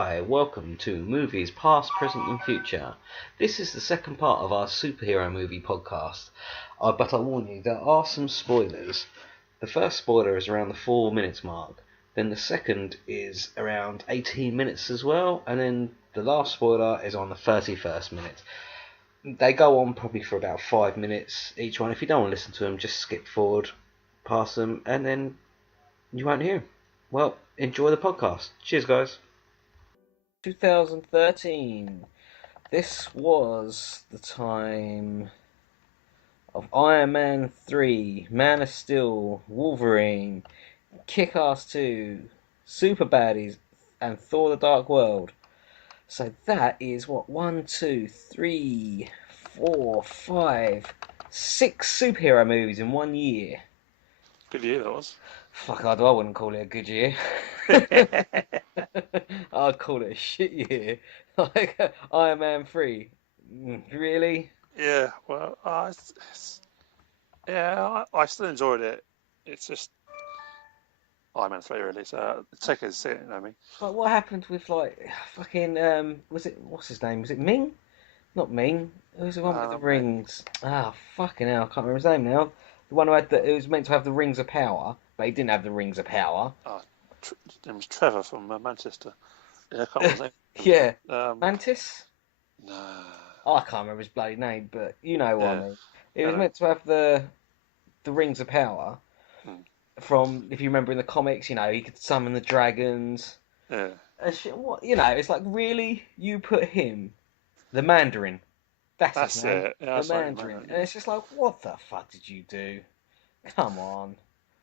Hi, welcome to Movies Past, Present and Future. This is the second part of our superhero movie podcast, but I warn you, there are some spoilers. The first spoiler is around the 4 minutes mark, then the second is around 18 minutes as well, and then the last spoiler is on the 31st minute. They go on probably for about 5 minutes each one. If you don't want to listen to them, just skip forward, past them, and then you won't hear 'em. Well, enjoy the podcast. Cheers, guys. 2013. This was the time of Iron Man 3, Man of Steel, Wolverine, Kick-Ass 2, Super Baddies, and Thor the Dark World. So that is what, 1, 2, 3, 4, 5, 6 superhero movies in 1 year. Good year that was. Fuck, I wouldn't call it a good year. I'd call it a shit year. Like Iron Man 3. Really? Yeah, well, I still enjoyed it. It's just Iron Man 3 really. So take it as it, you know me. But what happened with like fucking was it what's his name? Was it Ming? Not Ming. Who's the one with the Mate. rings? Ah, fucking hell, I can't remember his name now. The one who had the, who was meant to have the rings of power, but he didn't have the rings of power. Oh, his name was Trevor from Manchester. Yeah, I can't remember his name. Yeah, Um, Mantis. no. Oh, I can't remember his bloody name, but you know what I Yeah, mean. He I was know. meant to have the rings of power Hmm. from, if you remember in the comics, you know, he could summon the dragons Yeah, and shit. What, you know, it's like, really, you put him, the Mandarin, that's his that's name, it. Yeah, the that's like man. Mandarin, and it's just like, what the fuck did you do? Come on.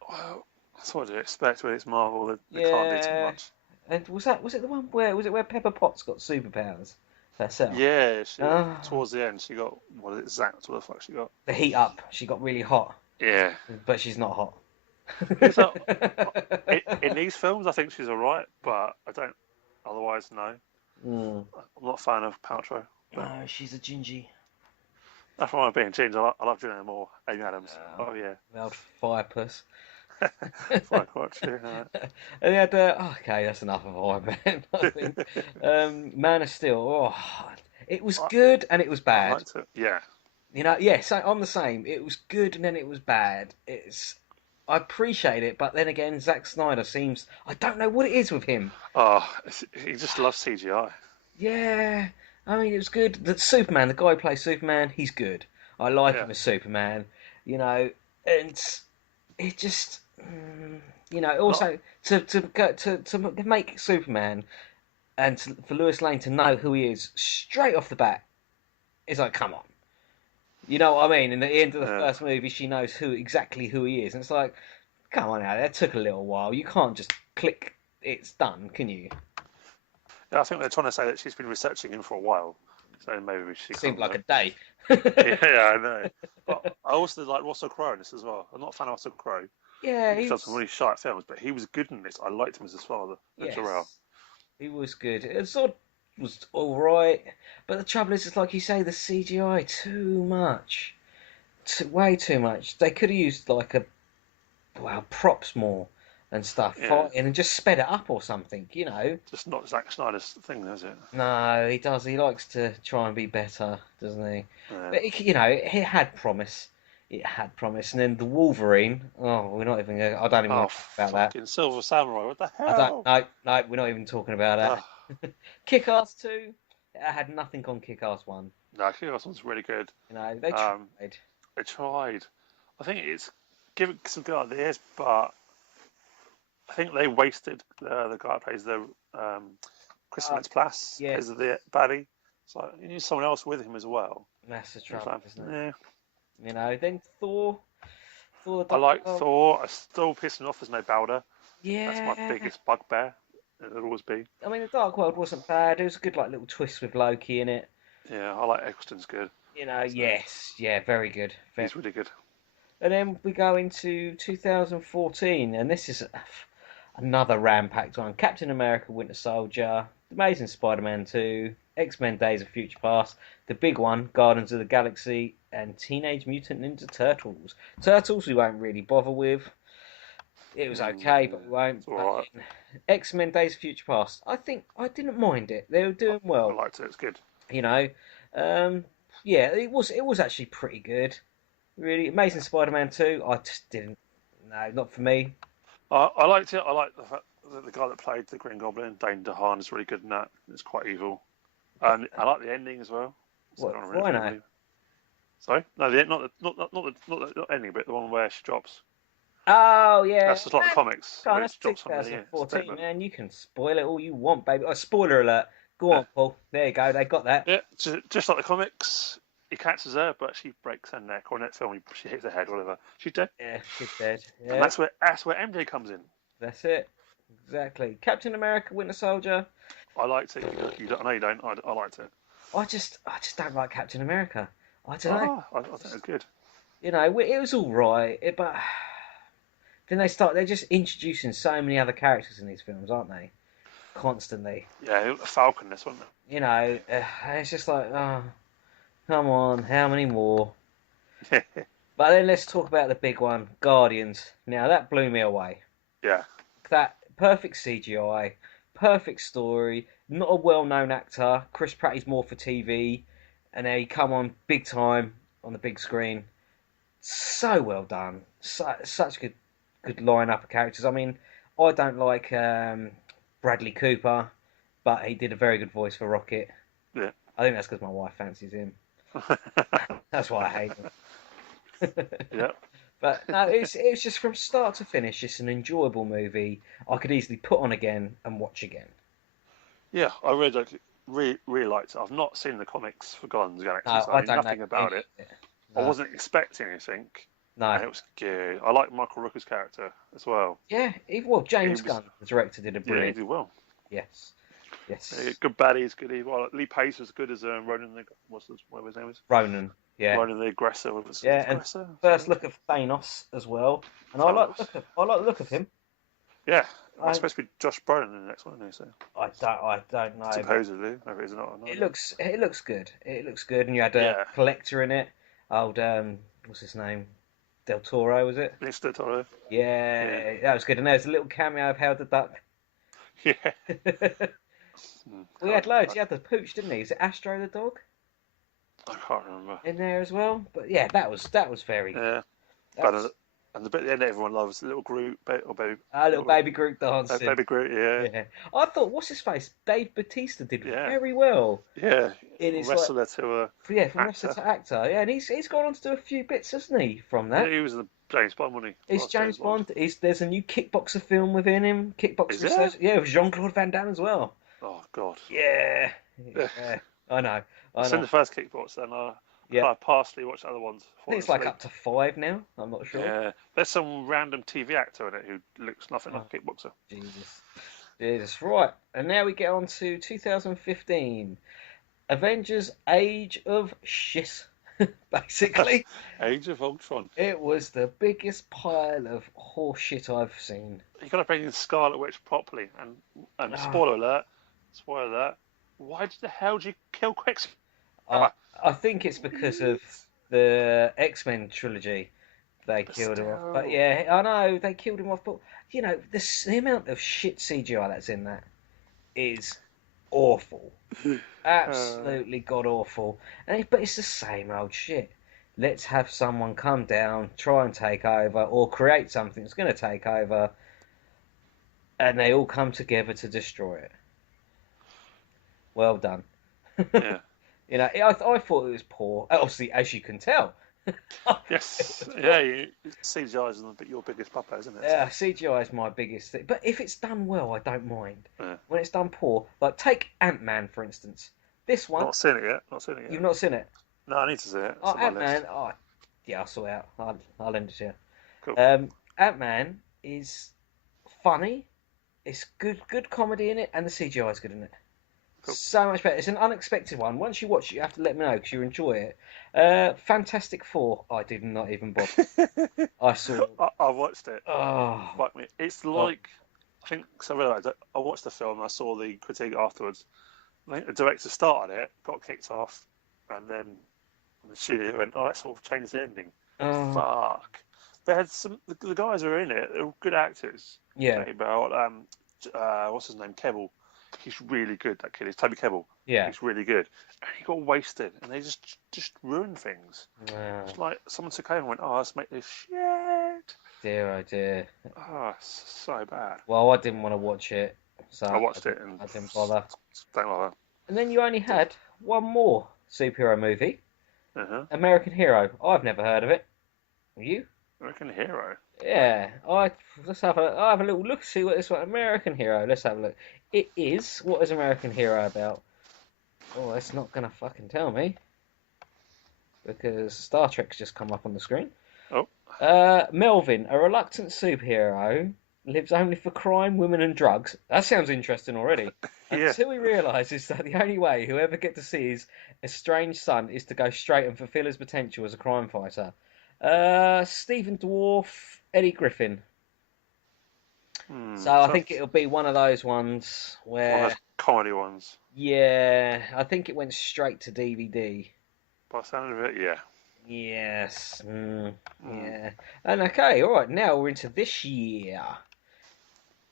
Well, that's what you expect when it's Marvel. They can't do too Yeah. much. And was it the one where, was it where Pepper Potts got superpowers herself? Yeah, Ah, towards the end she got what is it, zapped? What the fuck she got? the heat up. She got really hot, Yeah. but she's not hot. It's not, in these films, I think she's all right, but I don't. Otherwise, no. Mm. I'm not a fan of Paltrow, but No, she's a gingy. that's why I'm being changed. I love Julianne Moore, Amy Adams. Oh yeah, The old fire puss. Fire Crotch. And he had, okay, that's enough of Iron Man, I think. Man of Steel, it was I, good and it was I bad. liked it. Yeah, You know, yes, I'm the same. It was good and then it was bad. I appreciate it, but then again, Zack Snyder seems, I don't know what it is with him. oh, he just loves CGI. Yeah, I mean, it was good. The Superman, the guy who plays Superman, he's good. I like Yeah, him as Superman, you know, and it just, you know, not also to make Superman and for Lois Lane to know who he is straight off the bat is like, come on, you know what I mean? In the end of the yeah. first movie, she knows exactly who he is, and it's like, come on now, that took a little while. You can't just click, it's done, can you? Yeah, I think they're trying to say that she's been researching him for a while, so maybe she Seemed can't like know. a day. Yeah, I know. But I also like Russell Crowe in this as well. I'm not a fan of Russell Crowe. I Yeah, think he's done some really shite films, but he was good in this. I liked him as his father, Jor-El. yes, he was good. It sort of was all right, but the trouble is, it's like you say, the CGI too much, way too much. They could have used like a props more and stuff, Yeah, fighting and just sped it up or something. You know. just not Zack Snyder's thing, is it? No, he does. He likes to try and be better, doesn't he? Yeah. But you know, it had promise. It had promise, and then the Wolverine. Oh, we're not even. I don't even Oh, want to talk about that. fucking Silver Samurai! What the I don't. hell? No, no, we're not even talking about Ugh. that. Kick-Ass 2. I had nothing on Kick-Ass 1. No, Chaos one's really good. You know, they Um, tried. they tried. I think it's giving some good ideas, but I think they wasted the guy who plays the Chris Uh, Metz yeah, plays the baddie. So you need someone else with him as well. that's the It's trouble, like, isn't it? yeah. You know, then Thor the I Dark like World. Thor. I still piss me off there's no Balder. That's my Yeah, biggest bugbear. It'll always be. I mean, the Dark World wasn't bad. It was a good, like, little twist with Loki in it. Yeah, I like Eccleston's good. You know, So yes, yeah, very good. Very. he's really good. And then we go into 2014, and this is another ram-packed one. Captain America: Winter Soldier, Amazing Spider-Man 2, X-Men: Days of Future Past, the big one, Guardians of the Galaxy, and Teenage Mutant Ninja Turtles. Turtles we won't really bother with. It was okay, but we won't. It's all right. X-Men: Days of Future Past. I think I didn't mind it. They were doing I well. liked it. It's good. You know, yeah, it was actually pretty good. Really, Amazing Spider-Man 2. I just didn't. No, not for me. I liked it. I liked the fact that the guy that played the Green Goblin, Dane DeHaan, is really good in that. It's quite evil, and I like the ending as well. So I What? don't Why really not? Sorry, no, not the ending bit. The one where she drops. Oh yeah, That's just like the man, comics God, where that's she drops on the 2014, statement. man. You can spoil it all you want, baby. Oh, spoiler alert. Go Yeah, on, Paul. There you go. They got that. yeah, just like the comics. He catches her, but she breaks her neck, or in that film, she hits her head, whatever. She's dead, Yeah, she's dead. and Yeah, that's where MJ comes in. that's it. Exactly. Captain America: Winter Soldier. I liked it. You don't. I know you don't. I liked it. I just don't like Captain America. I don't know. I think it's good. It was all right, but then they're just introducing so many other characters in these films, aren't they? Constantly. Yeah, Falcon, this one. It's just like, oh, come on, how many more? But then let's talk about the big one, Guardians. Now that blew me away. Yeah, That perfect CGI, perfect story, not a well-known actor. Chris Pratt is more for TV, and then he come on big time on the big screen. So well done. Such good lineup of characters. I mean, I don't like Bradley Cooper, but he did a very good voice for Rocket. yeah. I think that's because my wife fancies him. That's why I hate him. Yeah, But no, it's just from start to finish, just an enjoyable movie. I could easily put on again and watch again. yeah. I really liked it. Really liked it. I've not seen the comics for Guardians of the Galaxy, No, so I I knew don't know nothing about any it. of it. I No, wasn't expecting anything, no. and it was good. I like Michael Rooker's character as well. Yeah, well, He James was, Gunn, the director, did a yeah, he brilliant. did well. Yes, Yeah, yes. good baddies, good evil. Lee Pace was good as Ronan the whatever his name is. Ronan. Yeah, Ronan the aggressor. What was yeah, it? and Aggressor? first look of Thanos as well. And Thanos. I like the look of him. Yeah, well, it's I supposed to be Josh Brolin in the next one, isn't he? So I don't know, but supposedly, whether it is or not, I it don't know. looks good. It looks good, and you had a Yeah, collector in it. Old what's his name? Del Toro, was it? Mr. Toro. Yeah, Yeah, that was good. And there's a little cameo of Howard the Duck. yeah. We had loads. He had the pooch, didn't he? Is it Astro the dog I can't remember. in there as well? But yeah, that was very good. Yeah, That but was and the bit at the end everyone loves the little Groot, or baby, our little baby Groot dancing. baby Groot. Yeah, Yeah, I thought what's his face? Dave Batista did yeah, very well yeah. in From his like wrestler to from wrestler actor. to actor. Yeah, and he's gone on to do a few bits, hasn't he? From Yeah, that. he was in the James Bond, wasn't he? It's Last James Bond. There's a new kickboxer film within him. Kickboxer Is Research. there? Yeah, with Jean Claude Van Damme as well. Oh God. Yeah, Yeah. yeah. I know. I've I seen know. the first Kickbox, and I Yeah, kind of partially watched the other ones I think before it's I like sleep. up to 5 now. I'm not sure. Yeah, there's some random TV actor in it who looks nothing like Oh, a kickboxer. Jesus. Jesus. Right. And now we get on to 2015. Avengers Age of Shit. Basically, Age of Ultron. it was the biggest pile of horse shit I've seen. You got to bring in Scarlet Witch properly, and Ah, spoiler alert. Why the hell did you kill Quicksilver? I, I think it's because of the X-Men trilogy. They But killed him off. But still, yeah, I know they killed him off. But the amount of shit CGI that's in that is awful. uh, Absolutely god awful. But it's the same old shit. Let's have someone come down, try and take over, or create something that's going to take over, and they all come together to destroy it. Well done. yeah, I thought it was poor. Obviously, as you can tell. yes, yeah. CGI is your biggest puppet, isn't it? Yeah, CGI is my biggest thing. But if it's done well, I don't mind. Yeah. When it's done poor, like take Ant-Man, for instance. This one, Not seen it yet. Not seen it you've yet. not seen it. No, I need to see it. It's Oh, on my list. Ant-Man, yeah, I'll sort it out. I'll lend it to you. Cool. Ant-Man is funny. It's good comedy in it, and the CGI is good in it. Cool. So much better. It's an unexpected one. Once you watch it, you have to let me know because you enjoy it. Fantastic Four. I did not even bother. I saw. I watched it. Oh, Fuck me. It's oh, like I think so. I realised that I watched the film. I saw the critique afterwards. I think the director started it, got kicked off, and then the studio went, "Oh, let's sort of change the ending." oh, Fuck. they had the guys who were in it. They were good actors. Yeah. Tony Bell, what's his name? Kebbell. He's really good. That kid. It's Toby Kebbell. Yeah. He's really good. And he got wasted, and they just ruined things. Wow. It's like someone took over and went, "Oh, let's make this shit." Dear, oh dear. Oh, it's so bad. Well, I didn't want to watch it, so I watched it and I didn't bother. Don't like And then you only had one more superhero movie, that. American Hero. I've never heard of it. Have you? American Hero. Yeah. I'll have a little look, see what this one. American Hero. Let's have a look. It is. What is American Hero about? Oh, it's not gonna fucking tell me because Star Trek's just come up on the screen. Oh. Melvin, a reluctant superhero, lives only for crime, women, and drugs. That sounds interesting already. Yeah. Until he realises that the only way he'll ever get to see his estranged son is to go straight and fulfil his potential as a crime fighter. Stephen Dwarf, Eddie Griffin. So I think it'll be one of those ones where, One of those comedy ones. yeah, I think it went straight to DVD. By the sound of it, yeah. Yes. Yeah. And okay, all right. Now we're into this year.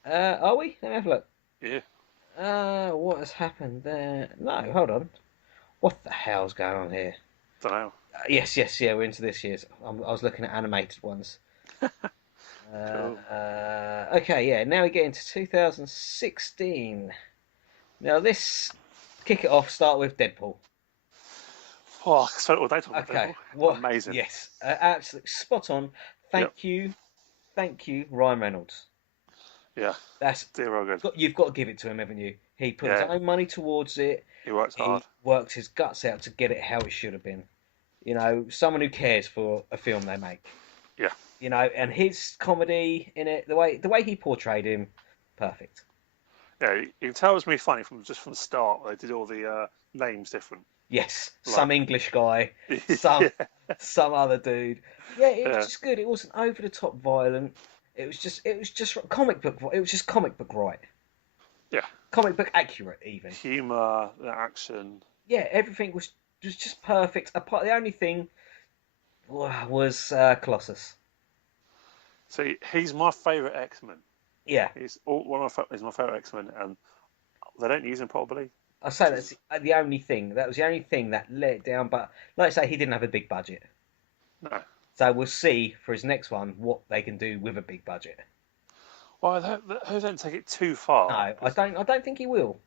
Are we? Let me have a look. Yeah. What has happened there? No, hold on. What the hell's going on here? Don't know. Yes, yeah. We're into this year's. I was looking at animated ones. Cool. Okay, yeah. Now we get into 2016. Now this, kick it off. Start with Deadpool. Oh, I spent all day talking about Okay, Deadpool. Amazing. Yes, absolutely spot on. Thank you, Ryan Reynolds. Yeah. That's Zero good. you've got to give it to him, haven't you? He put his own money towards it. He works hard. He works his guts out to get it how it should have been. You know, someone who cares for a film they make. Yeah. You know, and his comedy in it, the way he portrayed him, perfect. Yeah, you can tell it was really funny from the start. They did all the names different. Yes, Like- some English guy, some other dude. Yeah, it was just good. It wasn't over the top violent. It was just comic book. It was just comic book right. Yeah. Comic book accurate even. Humour, the action. Yeah, everything was just perfect. Apart, the only thing was Colossus. See, he's my favourite X-Men. Yeah, He's my favourite X-Men, and they don't use him properly. I say that's the only thing. That was the only thing that let it down. But like I say, he didn't have a big budget. No. So we'll see for his next one what they can do with a big budget. Well, they don't take it too far. No, I don't think he will.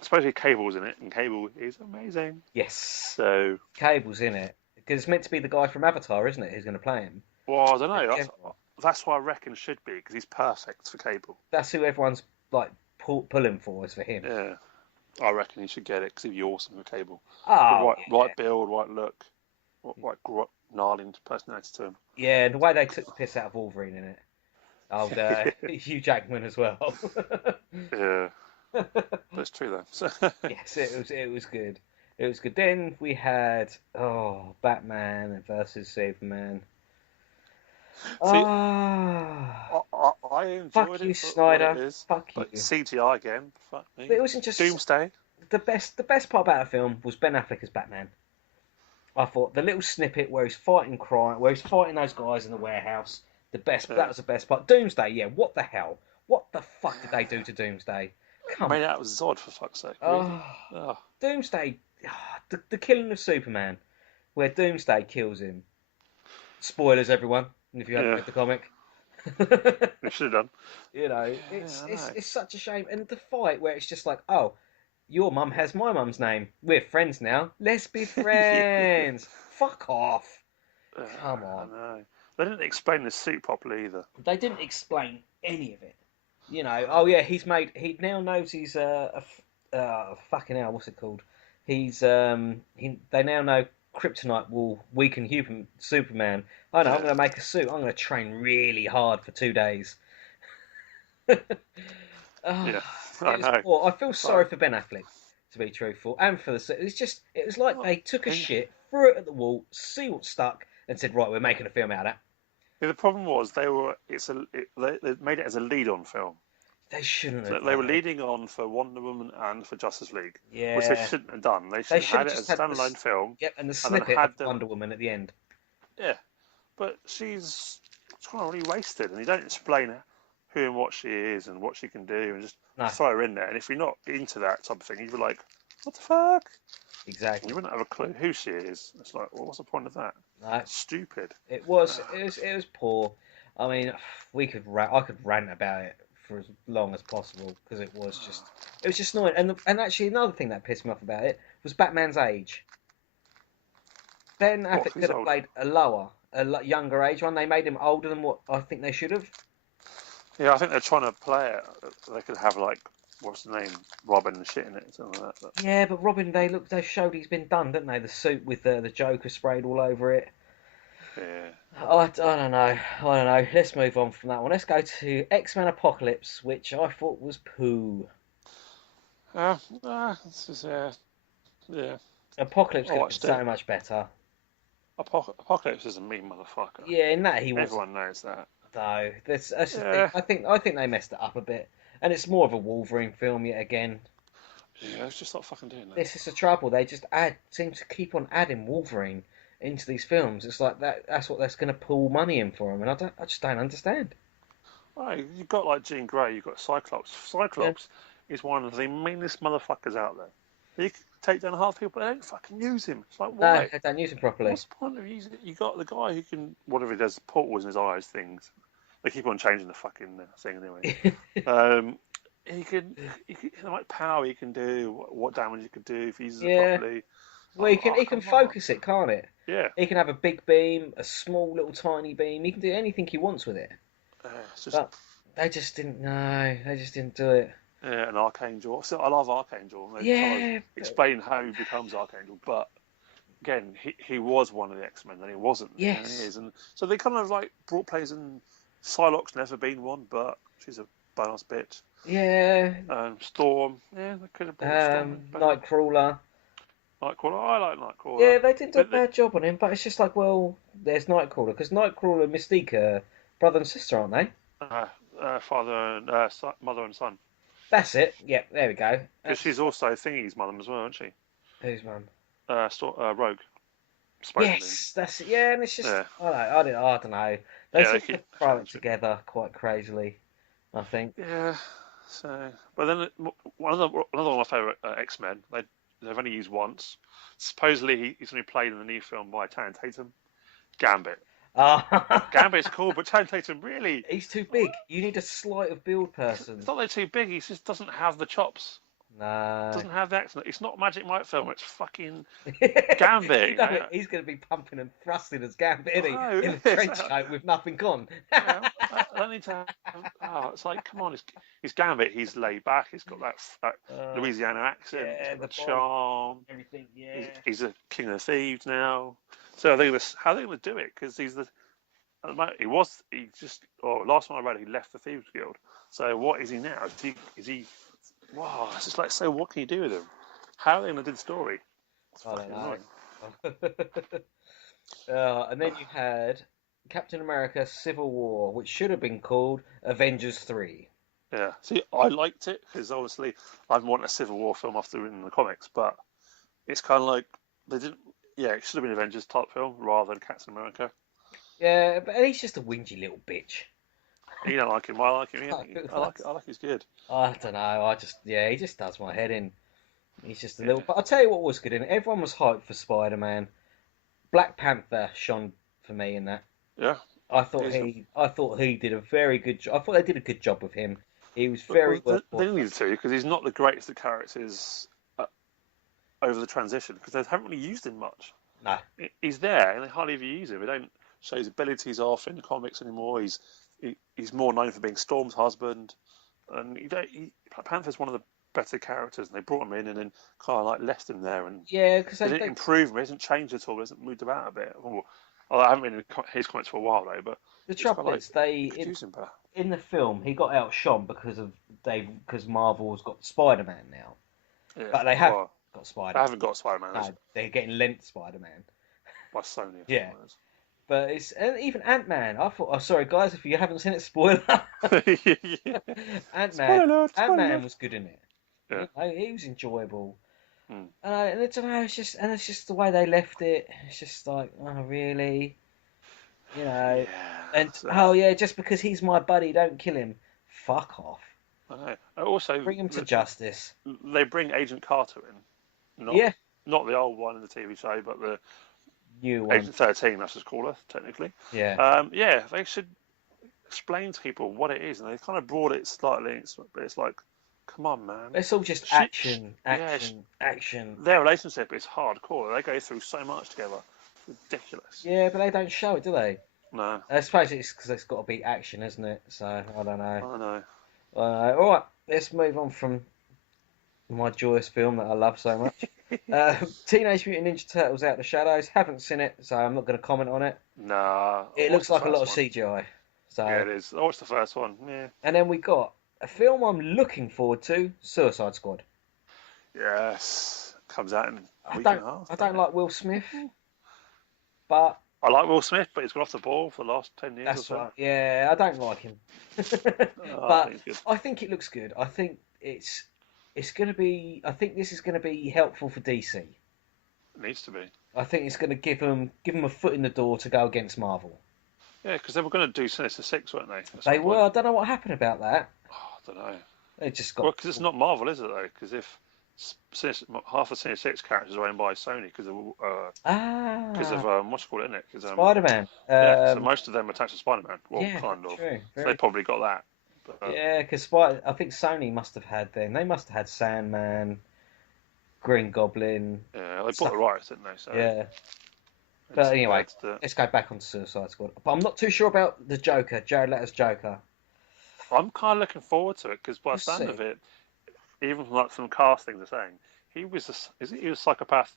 Especially Cable's in it, and Cable is amazing. Yes, So, Cable's in it because it's meant to be the guy from Avatar, isn't it? Who's going to play him? well, I don't know. That's what I reckon should be, because he's perfect for Cable. That's who everyone's like pulling for, is for him. Yeah. I reckon he should get it, because he'd be awesome for Cable. Oh, Right build, right look, right gnarly personality to him. yeah, the way they took the piss out of Wolverine in it. Old Hugh Jackman as well. Yeah. But it's true, though. So, Yes, it was good. It was good. Then we had Batman versus Superman. I enjoyed Fuck it you, for Snyder. what it is, Fuck but you. CGI again. Fuck me. But it wasn't just Doomsday. the best part about the film was Ben Affleck as Batman. I thought the little snippet where he's fighting crime, where he's fighting those guys in the warehouse, that was the best part. Doomsday, yeah, what the hell? What the fuck did they do to Doomsday? Come on. Made out of Zod, for fuck's sake. Really? Oh. Doomsday, the killing of Superman, where Doomsday kills him. Spoilers, everyone, if you haven't read the comic. We should have done. You know, it's such a shame. And the fight where it's just like, oh, your mum has my mum's name. We're friends now. Let's be friends. Fuck off. Come on. I know. They didn't explain the suit properly either. They didn't explain any of it. You know, oh yeah, he now knows he's fucking hell, what's it called? He's they now know kryptonite will weaken Superman. I know, I'm going to make a suit. I'm going to train really hard for 2 days. Yeah, I know. I feel sorry for Ben Affleck, to be truthful, and for the. It was like they took a shit, threw it at the wall, see what stuck, and said, right, we're making a film out of that. Yeah, the problem was they made it as a lead-on film. They shouldn't have. They were leading on for Wonder Woman and for Justice League, Yeah. which they shouldn't have done. They should have had it as a standalone film. Yep, and the then snippet had of Wonder Woman at the end. Yeah, but she's it's kind of really wasted, and you don't explain who and what she is and what she can do, and just No, throw her in there. And if you're not into that type of thing, you'd be like, "What the fuck?" exactly. You wouldn't have a clue who she is. It's like, well, what's the point of that? No, Stupid. it was poor. I mean, I could rant about it for as long as possible because it was just annoying. And actually another thing that pissed me off about it was Batman's age. Ben What? Affleck He's could have old. played younger age one. They made him older than what I think they should have. Yeah, I think they're trying to play it. They could have like, what's the name, Robin and shit in it, something like that. Yeah, but Robin, they showed he's been done, didn't they? The suit with the Joker sprayed all over it. Yeah. I don't know. I don't know. Let's move on from that one. Let's go to X-Men Apocalypse, which I thought was poo. This is yeah. Apocalypse I could have been watched it. so much better. Apocalypse is a mean motherfucker. Yeah, in that he was. Everyone knows that. Though that's the thing. Yeah. I think they messed it up a bit, and it's more of a Wolverine film yet again. Yeah, it's just stop fucking doing that. This is the trouble. They just seem to keep on adding Wolverine into these films. It's like that's what that's going to pull money in for them, and I just don't understand. Right, you've got like Jean Grey, you've got Cyclops. Cyclops is one of the meanest motherfuckers out there. He can take down half people, but they don't fucking use him. It's like, No, why? they don't use him properly. What's the point of using it? You got the guy who can, whatever he does, portals in his eyes, things. They keep on changing the fucking thing anyway. He can, like power he can do, what damage he can do if he uses it properly. Well, he can focus it, can't it? Yeah. He can have a big beam, a small little tiny beam. He can do anything he wants with it. It's just, but they just didn't. No, they just didn't do it. Yeah, an Archangel. So I love Archangel. They kind of explain how he becomes Archangel, but again, he was one of the X-Men, and he wasn't. Yes. And he is. And so they kind of like brought players in. Psylocke's never been one, but she's a badass bitch. Yeah. Storm. Yeah, they could have brought Storm in. Nightcrawler. Nightcrawler. I like Nightcrawler. Yeah, they didn't do a bad job on him, but it's just like, well, there's Nightcrawler, because Nightcrawler and Mystique are brother and sister, aren't they? Father and mother and son. That's it. Yeah, there we go. Because she's also Thingy's mum as well, isn't she? Whose mum? Rogue. Yes, that's it. Yeah, and it's just I don't know. They seem to throw it together quite crazily, I think. Yeah. So, but then another one of my favourite X-Men. They've only used once. Supposedly he's only played in the new film by Channing Tatum, Gambit. Gambit's cool, but Channing Tatum really. He's too big. You need a slight of build person. It's not that they're too big. He just doesn't have the chops. No. Doesn't have the accent. It's not a Magic Mike film. It's fucking Gambit. He's going to be pumping and thrusting as Gambit, isn't he? In a trench coat with nothing on. I don't need to have, it's like, come on, he's Gambit. He's laid back. He's got that Louisiana accent. Yeah, the charm. Everything, yeah. He's a king of the thieves now. So I think how are they going to do it? Because he's last time I read, he left the Thieves Guild. So what is he now? Is he wow, it's just like, so what can you do with him? How are they going to do the story? It's I don't know. And then you had Captain America Civil War, which should have been called Avengers 3. Yeah, see, I liked it, because obviously I've wanted a Civil War film after reading the comics, but it's kind of like, they didn't, it should have been Avengers type film rather than Captain America. Yeah, but he's just a whingy little bitch. You don't like him, I like him. I like he's good. I don't know. He just does my head in. He's just a little. But I'll tell you what was good in it. Everyone was hyped for Spider-Man. Black Panther shone for me in that. Yeah. I thought he did a very good job. I thought they did a good job with him. He was very well. They needed to, because he's not the greatest of characters over the transition, because they haven't really used him much. No. He's there, and they hardly ever use him. They don't show his abilities off in the comics anymore. He's more known for being Storm's husband, and Black Panther's one of the better characters, and they brought him in and then kind of like left him there, and because they didn't improve him. He hasn't changed at all. He hasn't moved about a bit. Well, I haven't been in his comics for a while though, but the trouble is in the film he got outshone because Marvel's got Spider-Man now, but they have got Spider-Man. They haven't got Spider-Man. No, they're getting lent Spider-Man by Sony. Yeah. But and even Ant-Man. I thought, sorry guys, if you haven't seen it, spoiler. Ant-Man was good in it. Yeah. He was enjoyable. And I don't know, it's just the way they left it. It's just like, oh really? You know. Yeah. And So, oh yeah, just because he's my buddy, don't kill him. Fuck off. I know. Also, Bring him to justice. they bring Agent Carter in, not Yeah, not the old one in the TV show, but the new one. Agent 13. That's just call her technically. Yeah. Yeah, they should explain to people what it is, and they kind of brought it slightly, but it's like, come on, man. It's all just action, action, action. Their relationship is hardcore. They go through so much together. It's ridiculous. Yeah, but they don't show it, do they? No, I suppose it's because it's got to be action, isn't it? So I don't know. I know. All right, let's move on from my joyous film that I love so much. Teenage Mutant Ninja Turtles: Out of the Shadows. Haven't seen it, so I'm not going to comment on it. Nah. It looks like a lot of CGI. So Yeah, it is. I watched the first one. Yeah. and then we got a film I'm looking forward to: Suicide Squad. Yes. Comes out in a I week don't, and a half. I don't like Will Smith, but I like Will Smith, but he's gone off the ball for the last 10 years or that's so. right. Yeah, I don't like him, I but think it's good. I think it looks good. I think it's going to be. I think this is going to be helpful for DC. It needs to be. I think it's going to give them a foot in the door to go against Marvel. Yeah, because they were going to do Sinister Six, weren't they? They were. I don't know what happened about that. Oh, I don't know. They just got. Well, because it's not Marvel, is it, though? Because if half the Sinister Six characters are owned by Sony because of what's it called, isn't it? Spider-Man. Yeah, so most of them are attached to Spider-Man. Well, yeah, kind of. true. So they probably got that. But, yeah, because I think Sony must have had then. They must have had Sandman, Green Goblin. yeah, they bought the rights, didn't they? So Yeah. But anyway, let's go back onto Suicide Squad. But I'm not too sure about the Joker, Jared Leto's Joker. I'm kind of looking forward to it because by the Let's sound see. of it, even from like some castings are saying, he was a psychopath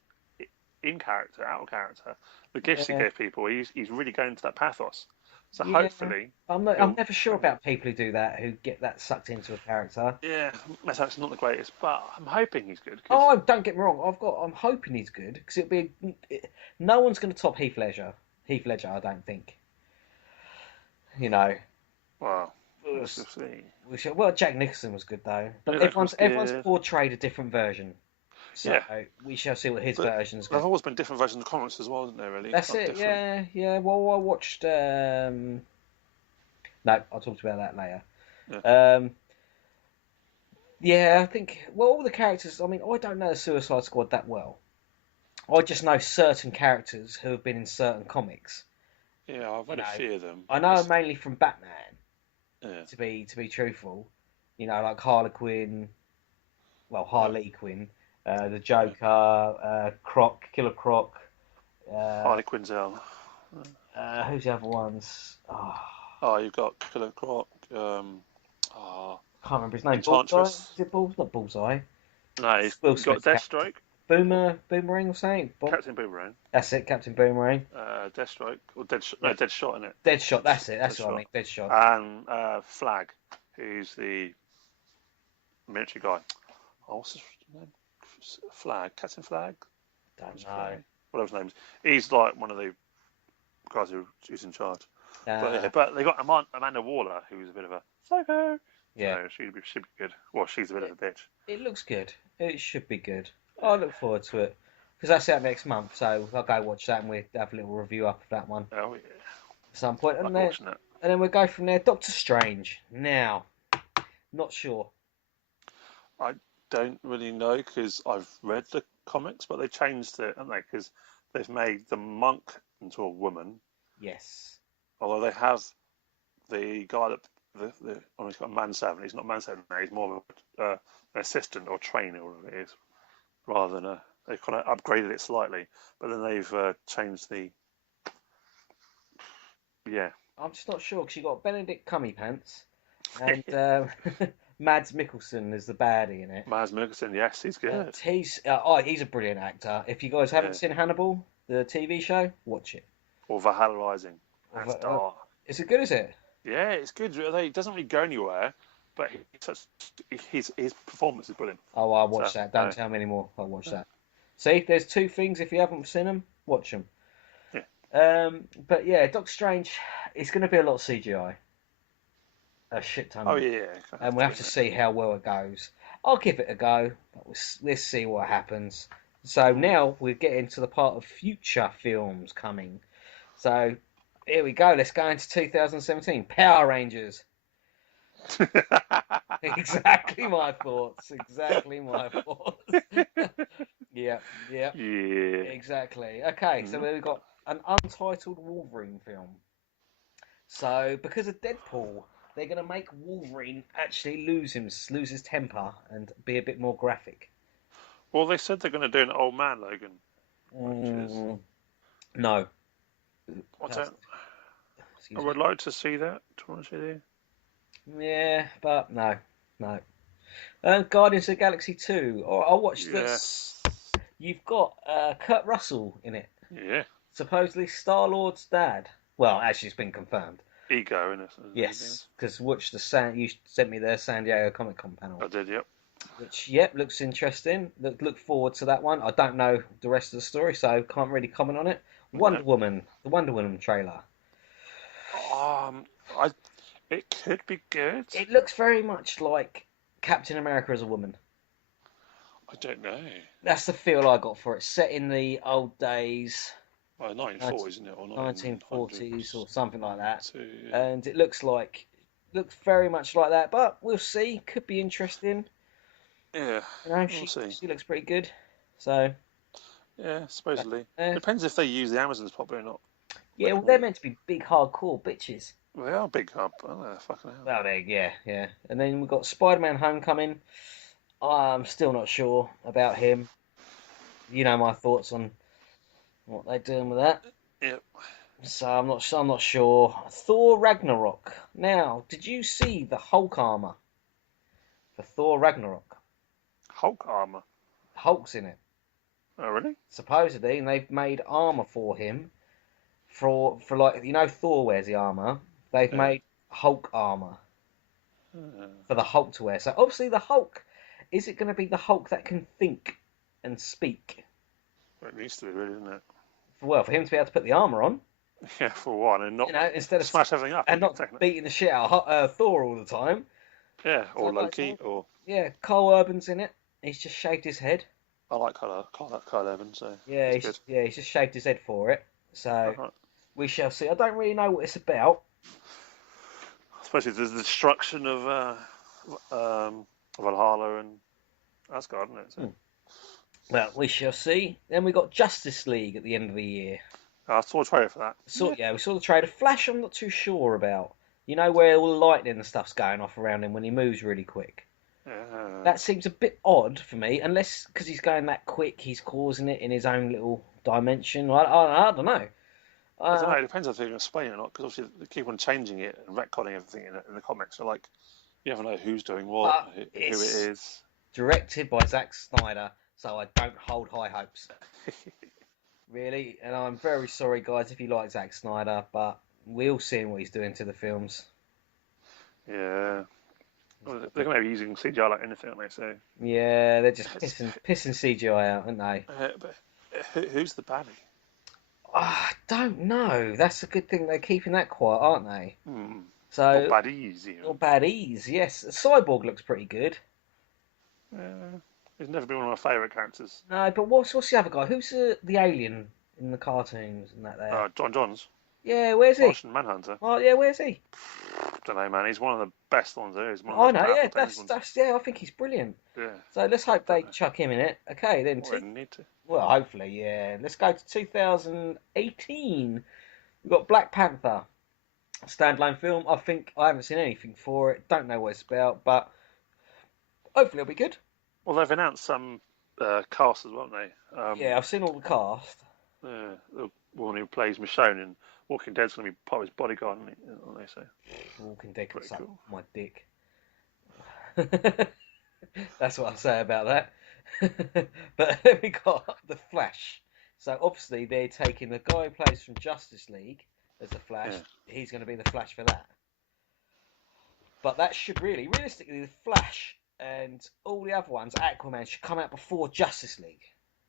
in character, out of character. The gifts he Yeah. gave people, he's really going into that pathos. So Yeah. hopefully, I'm never sure about people who do that, who get that sucked into a character. yeah, that's not the greatest, but I'm hoping he's good. Oh, don't get me wrong. I'm hoping he's good because no one's going to top Heath Ledger. Heath Ledger, I don't think. You know. Well, let's just see. Well, Jack Nicholson was good though, but Yeah, everyone's portrayed a different version. So Yeah. we shall see what his But version's There's good. always been different versions of comics as well, isn't there? Really, That's Not it. different. Yeah. Well, I watched. No, I'll talk about that later. Yeah. Yeah, I think. Well, all the characters. I mean, I don't know the Suicide Squad that well. I just know certain characters who have been in certain comics. Yeah, I've read a few of them. I know them mainly from Batman. Yeah. To be truthful, like Harley Quinn, the Joker, Croc, Killer Croc. Harley Quinzel. Who's the other ones? Oh, you've got Killer Croc. Can't remember his name. Enchantress. Bullseye? Is it Not Bullseye. No, you've Will got Smith's Deathstroke. Boomerang or something. Captain Boomerang. That's it, Captain Boomerang. Deathstroke or Deadshot in it. Deadshot. That's it. That's what I mean. Deadshot. And Flag, who's the military guy. Oh, what's his name? Flag, Captain Flag. Don't know. Whatever his name is. He's like one of the guys who's in charge. But they got Amanda Waller, who's a bit of a psycho. Yeah. So she'd be good. Well, she's a bit of a bitch. It looks good. It should be good. I look forward to it because that's out next month. So I'll go watch that and we'll have a little review up of that one Oh yeah. at some point. I'm And then watching it. we'll go from there. Doctor Strange. Now, not sure. I don't really know because I've read the comics, but they changed it, haven't they? Because they've made the monk into a woman. Yes. Although they have the guy that he's got a manservant. He's not a manservant now. He's more of an assistant or trainer, or whatever it is, rather than they kind of upgraded it slightly. But then they've changed the. Yeah. I'm just not sure because you got Benedict Cumberbatch and Mads Mikkelsen is the baddie in it. Mads Mikkelsen, yes, he's good. He's a brilliant actor. If you guys haven't seen Hannibal, the TV show, watch it. Or Valhalla Rising. That's dark. Is it good? Is it? Yeah, it's good. It doesn't really go anywhere, but his performance is brilliant. Oh, I'll watch that. Don't tell me anymore. I'll watch that. See, there's two things. If you haven't seen them, watch them. Yeah. But yeah, Doctor Strange, it's going to be a lot of CGI. A shit ton. Oh yeah. And we'll have to see how well it goes. I'll give it a go. But let's see what happens. So now we're getting to the part of future films coming. So Here we go. Let's go into 2017. Power Rangers. Exactly my thoughts. Exactly my thoughts. Yeah, yeah, Yeah. exactly. Okay, so Mhm. we've got an untitled Wolverine film. So because of Deadpool, they're going to make Wolverine actually lose his temper and be a bit more graphic. Well, they said they're going to do an old man Logan, which is Mm, no. I That's, don't. I excuse me. would like to see that. To be honest with you. Yeah, but no, no. Guardians of the Galaxy 2. I watched this. Yes. You've got Kurt Russell in it. Yeah. Supposedly Star Lord's dad. Well, actually, it's been confirmed. Ego in it. Yes, because watch you sent me the San Diego Comic Con panel, I did. Yep. which looks interesting. Look forward to that one. I don't know the rest of the story, so can't really comment on it. No. Wonder Woman, the Wonder Woman trailer. I. It could be good. It looks very much like Captain America as a woman. I don't know. That's the feel I got for it. Set in the old days, 1940s, isn't it, or 1940s or 1900s? something like that. Yeah. And it looks very much like that. But we'll see. Could be interesting. Yeah. You know, We'll see. she looks pretty good. So Yeah. Supposedly. uh, Depends if they use the Amazons properly or not. yeah, well, they're meant to be big hardcore bitches. Well, they are big hub, aren't they? Fucking hell. Well, yeah. And then we've got Spider-Man: Homecoming. I'm still not sure about him. You know my thoughts on what they're doing with that. Yep. So I'm not sure. Thor Ragnarok. Now, did you see the Hulk armor for Thor Ragnarok? Hulk armor. Hulk's in it, Oh, really? supposedly, and they've made armor for him for like Thor wears the armor. They've Yeah. made Hulk armor Uh, for the Hulk to wear. So obviously the Hulk, is it going to be the Hulk that can think and speak? well, it needs to be, really, isn't it? Well, for him to be able to put the armor on, Yeah, for one, and not instead of smash everything up and not taking it. beating the shit out of Thor all the time. Yeah, So or I'd like Loki, or Yeah, Carl Urban's in it. He's just shaved his head. I like Kyle Evans, so Yeah, it's good. he's just shaved his head for it. So Uh-huh. we shall see. I don't really know what it's about. Especially the destruction of Valhalla and Asgard, isn't it? So. Well, we shall see. Then we got Justice League at the end of the year. I saw a trailer for that. Yeah, we saw the trailer. Flash, I'm not too sure about. You know where all the lightning and stuff's going off around him when he moves really quick. Yeah. That seems a bit odd for me, unless because he's going that quick, he's causing it in his own little dimension. I don't know. I don't know. It depends if they're going to explain it or not, because obviously they keep on changing it and retconning everything in the comics. So like, you never know who's doing what, who it is. Directed by Zack Snyder, so I don't hold high hopes. Really, and I'm very sorry, guys, if you like Zack Snyder, but we'll see what he's doing to the films. Yeah. Well, they're going to be using CGI like anything, aren't they? So. Yeah, they're just pissing CGI out, aren't they? But who's the baddie? I don't know. That's a good thing. They're keeping that quiet, aren't they? Hmm. So, Or baddies, even. or baddies, yes. Cyborg looks pretty good. He's never been one of my favourite characters. No, but what's the other guy? Who's the alien in the cartoons and that there? John Johns, Yeah, where's he? Martian Manhunter. Oh, yeah, where's he? Don't know, man. He's one of the best ones there is. One I of the know, yeah, powerful ones. I think he's brilliant. Yeah. So let's hope they Definitely. chuck him in it. Okay, then. Well, they need to. Well, hopefully, yeah. Let's go to 2018. We've got Black Panther, a standalone film. I haven't seen anything for it. Don't know what it's about, but hopefully it'll be good. Well, they've announced some cast as well, haven't they? Yeah, I've seen all the cast. The woman who plays Michonne in Walking Dead's going to be part of his bodyguard, aren't they? So. Walking Dead can Pretty suck cool. my dick. That's what I'll say about that. But then we got the Flash. So obviously they're taking the guy who plays from Justice League as the Flash. Yeah. He's going to be the Flash for that. But that should realistically, the Flash and all the other ones, Aquaman, should come out before Justice League.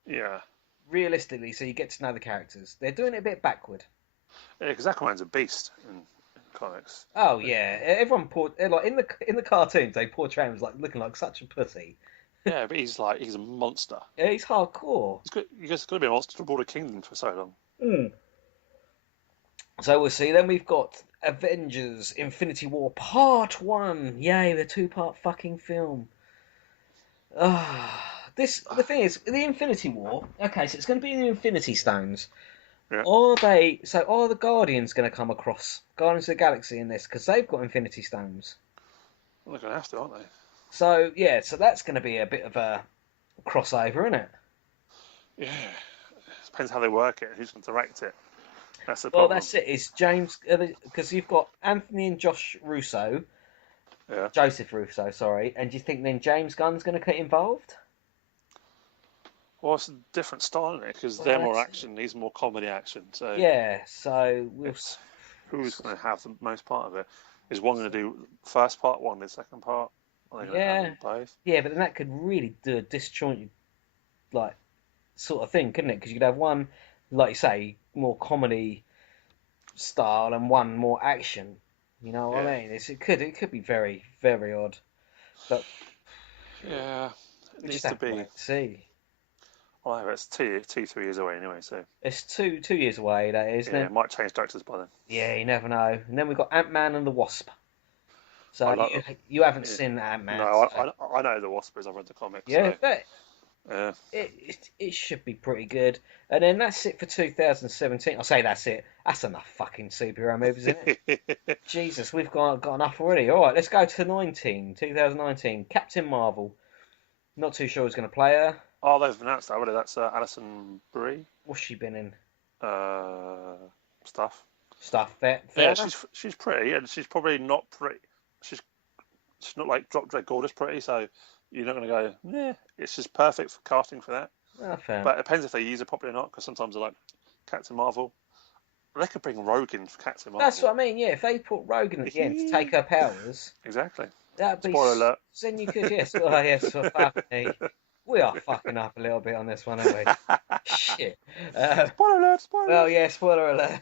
Yeah. Realistically, so you get to know the characters. They're doing it a bit backward. Yeah, because Aquaman's a beast in comics. Oh yeah, everyone like in the cartoons they portray him as like looking like such a pussy. Yeah, but he's a monster. Yeah, he's hardcore. He's got to be a monster to rule a kingdom for so long. Mm. So we'll see. Then we've got Avengers: Infinity War Part One. Yay, the two-part fucking film. The thing is, the Infinity War. Okay, so it's going to be the Infinity Stones. Yeah, Are the Guardians going to come across Guardians of the Galaxy in this? Because they've got Infinity Stones. well, they're going to have to, aren't they? So yeah, so that's going to be a bit of a crossover, isn't it? Yeah, depends how they work it. Who's going to direct it? That's the Well, problem. that's it. It's James because you've got Anthony and Josh Russo, Yeah. Joseph Russo, sorry. And do you think then James Gunn's going to get involved? Well, it's a different style in it because Well, they're more that's action. He's more comedy action. So yeah. So it's who's going to have the most part of it. Is one going to do first part, one the second part? Are they going to have yeah, them both? yeah. But then that could really do a disjointed like sort of thing, couldn't it? Because you could have one, like you say, more comedy style and one more action. You know what Yeah. I mean? It could be very very odd, but Yeah. It we just needs to have to be. wait and see. Well, it's 3 years away anyway. So It's two years away, that is, isn't yeah, it? it might change directors by then. Yeah, you never know. And then we've got Ant-Man and the Wasp. I So like. you haven't Yeah. seen Ant-Man, No, so I know the Wasp is. I've read the comics, yeah, so but yeah. it should be pretty good. And then that's it for 2017. I'll say that's it. That's enough fucking superhero movies, isn't it? Jesus, we've got enough already. All right, let's go to 2019. Captain Marvel. Not too sure who's going to play her. Oh, they've announced that already. That's Alison Brie What's she been in? uh, stuff. Stuff. Fair Yeah, enough. she's pretty, and she's probably not pretty. She's she's not like drop dead gorgeous pretty, so you're not going to go, yeah, it's just perfect for casting for that. Fair. But it depends if they use it properly or not, because sometimes they're like Captain Marvel. They could bring Rogan for Captain That's Marvel. what I mean. Yeah, if they put Rogan at the end to take her powers, Exactly. that'd be. Spoiler alert. Then you could, yes. Oh, yes, for fuck me. We are fucking up a little bit on this one, aren't we? Shit. Spoiler alert. Spoiler Well, alert. yeah, spoiler alert.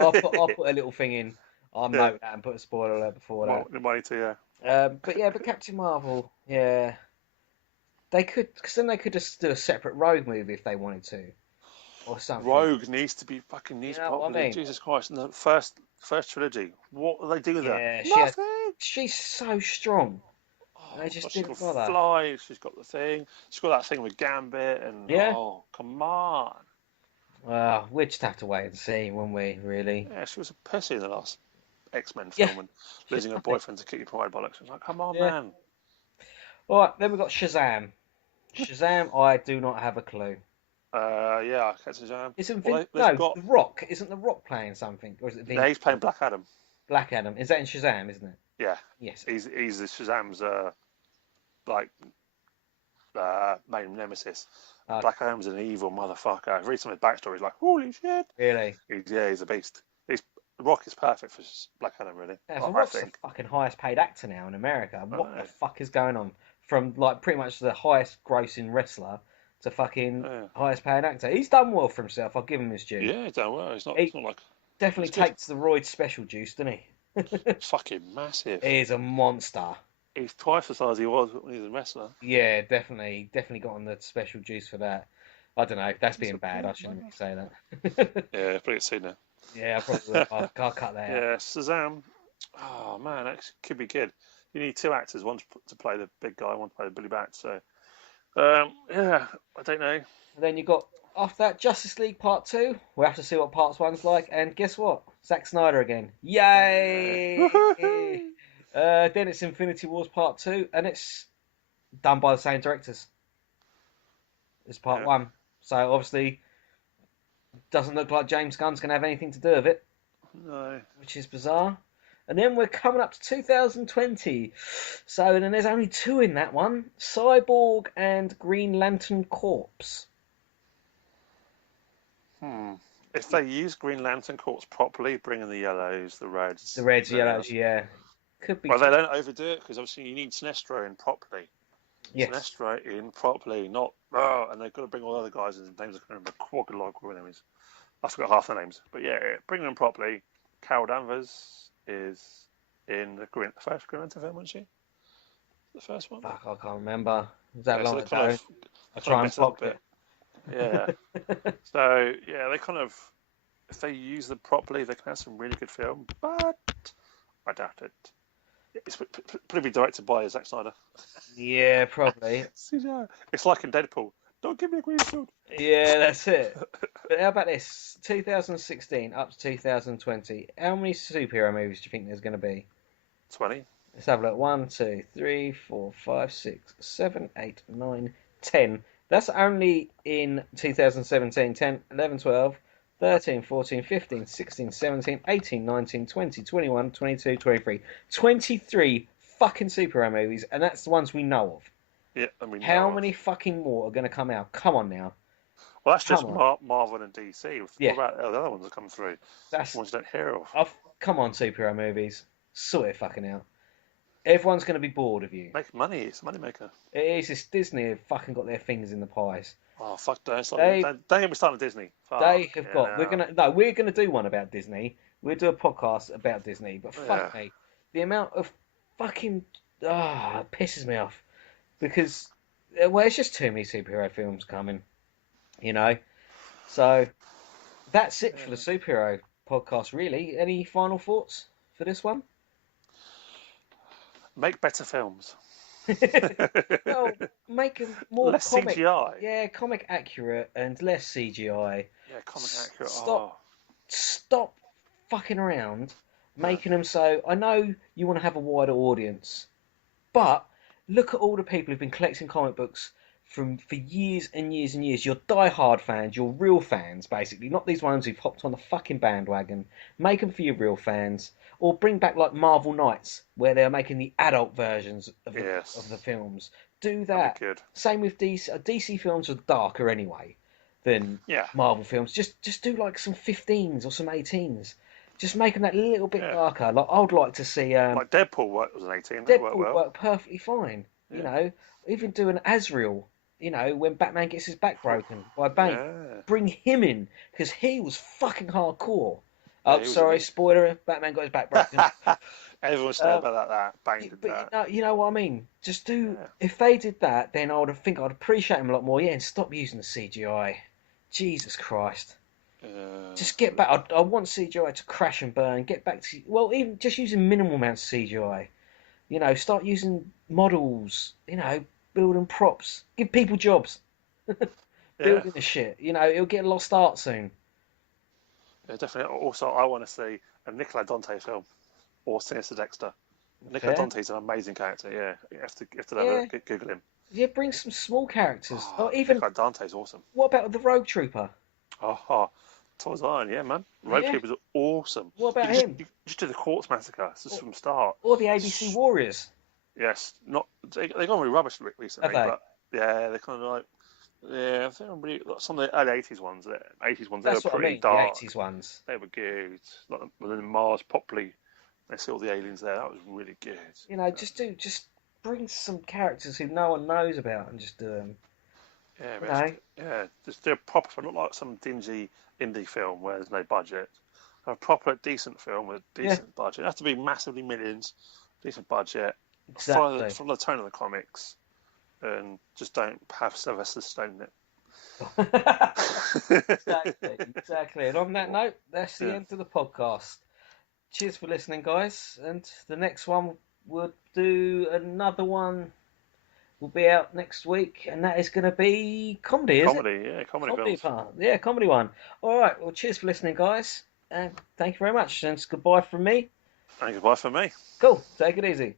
I'll put a little thing in. I'll Yeah. note that and put a spoiler alert before Well, money to that. But Captain Marvel, yeah. They could, because then they could just do a separate Rogue movie if they wanted to, or something. Rogue needs to be fucking You niche know what I properly. mean? Jesus Christ! In the first trilogy, what do they do with her? Yeah, Nothing. she's so strong. And they Oh, just God, she's got didn't bother. fly. She's got the thing. She's got that thing with Gambit, and Yeah. oh, come on. Well, we'll just have to wait and see, won't we, really? Yeah, she was a pussy in the last X-Men Yeah. film and losing her boyfriend to Kitty Pryde bollocks. I was like, come on, Yeah. man. Alright, then we've got Shazam. Shazam, I do not have a clue. Yeah, Captain Jam. Isn't Well, Vin... they've No, got. The Rock. Isn't The Rock playing something? Or is it Vin... Yeah, he's playing Black Adam. Black Adam. Is that in Shazam, isn't it? Yeah, Yes. he's the Shazam's like main nemesis. Okay. Black Adam's an evil motherfucker. Read some of his backstory. He's like, holy shit. Really? He's a beast. The Rock is perfect for Black Adam, really. Yeah, I Rock's think. the fucking highest paid actor now in America. What know. the fuck is going on? From like pretty much the highest grossing wrestler to fucking highest paid actor. He's done well for himself. I'll give him his due. Yeah, he's done well. It's not like Definitely it's good. takes the roid special juice, doesn't he? Fucking massive. He is a monster. He's twice the size he was when he was a wrestler. Yeah, definitely got on the special juice for that. I don't know. That's being bad. I shouldn't really say that. Yeah, pretty soon now. Yeah, I probably will. I'll cut that out. Yeah, Shazam. Oh man, that could be good. You need two actors, one to play the big guy, one to play the Billy Bat. So, yeah, I don't know. And then you got after that Justice League Part 2. We'll have to see what Part 1's like. And guess what? Zack Snyder again. Yay! Then it's Infinity Wars Part 2, and it's done by the same directors as Part 1. So obviously, doesn't look like James Gunn's going to have anything to do with it. No. Which is bizarre. And then we're coming up to 2020. So then there's only two in that one. Cyborg and Green Lantern Corps. If they use Green Lantern Corps properly, bring in the yellows, the reds. The reds, yellows, yeah. Could be. Well, they don't overdo it because obviously you need Sinestro in properly. Yes. Sinestro in properly, not and they've got to bring all the other guys in. Names I can't remember. Quaggalog, whatever names. I forgot half the names, but yeah, bring them properly. Carol Danvers is in the first Green Lantern film, wasn't she? The first one. Fuck, I can't remember. Was that long so ago? I try and block it. Yeah. So yeah, they kind of if they use them properly, they can have some really good film. But I doubt it. It's probably directed by Zack Snyder. Yeah, probably. It's like in Deadpool. Don't give me a green suit. Yeah, that's it. But how about this? 2016 up to 2020. How many superhero movies do you think there's going to be? 20. Let's have a look. 1, 2, 3, 4, 5, 6, 7, 8, 9, 10. That's only in 2017. 10, 11, 12, 13, 14, 15, 16, 17, 18, 19, 20, 21, 22, 23. 23 fucking superhero movies, and that's the ones we know of. Yeah, I mean, How many fucking more are going to come out? Come on now. Well, that's just Come on. Marvel and DC. Yeah. What about the other ones that come through? That's Ones you don't hear of. come on, superhero movies. Sort it fucking out. Everyone's going to be bored of you. Make money. It's a money maker. It is. It's Disney have fucking got their fingers in the pies. Oh fuck! Don't They get me started on Disney. Fuck, They have got. yeah. We're gonna do one about Disney. We'll do a podcast about Disney. But fuck Yeah. me, the amount of fucking it pisses me off because well, it's just too many superhero films coming. You know. So that's it for the superhero podcast. Really, any final thoughts for this one? Make better films. Well, make them more Less comic. CGI. Yeah, comic accurate and less CGI. Yeah, comic accurate. Stop fucking around making them so. I know you want to have a wider audience, but look at all the people who've been collecting comic books for years and years and years. You're die-hard fans, you're real fans, basically, not these ones who've hopped on the fucking bandwagon. Make them for your real fans, or bring back like Marvel Knights, where they're making the adult versions of the films. Do that. Good. Same with DC. DC films are darker anyway than Marvel films. Just do like some 15s or some 18s. Just make them that little bit darker. Like I'd like to see. Like Deadpool was an 18. Deadpool worked perfectly fine. Yeah. You know, even do an Azrael. You know, when Batman gets his back broken by Bane, bring him in because he was fucking hardcore. Oh, sorry, spoiler. Batman got his back broken. Everyone's saying about that. Bane did that. But you know what I mean? Just do. If they did that, then I would think I'd appreciate him a lot more. Yeah, and stop using the CGI. Jesus Christ. Just get back. I want CGI to crash and burn. Get back to even just using minimal amounts of CGI. You know, start using models. You know, building props. Give people jobs. Building the shit. You know, it'll get a lost art soon. Yeah, definitely. Also, I want to see a Nicola Dante film or Sinister Dexter. Nicola Dante's an amazing character. Yeah, you have to Google him. Yeah, bring some small characters. Or even Nicola Dante's awesome. What about the Rogue Trooper? Tarzan, yeah, man. Rogue Troopers are awesome. What about him? Just do the Quartz Massacre just from the start. Or the ABC Warriors. Yes, they've gone really rubbish recently, Have they? but they're kind of like I think really some of the early 80s ones. That's they were what pretty I mean, dark. The 80s ones. They were good. Like when Mars properly, they see all the aliens there. That was really good. You know, just bring some characters who no one knows about and just do them. Just do a proper film, not like some dingy indie film where there's no budget. A proper decent film with a decent budget. It has to be massively millions, decent budget. Exactly. Follow the tone of the comics, and just don't have Sylvester Stallone in it. Exactly. And on that note, that's the end of the podcast. Cheers for listening, guys. And the next one, we'll do another one. Will be out next week, and that is going to be comedy, is it? Comedy part. Yeah, comedy one. All right. Well, cheers for listening, guys, and thank you very much. And it's goodbye from me. And goodbye from me. Cool. Take it easy.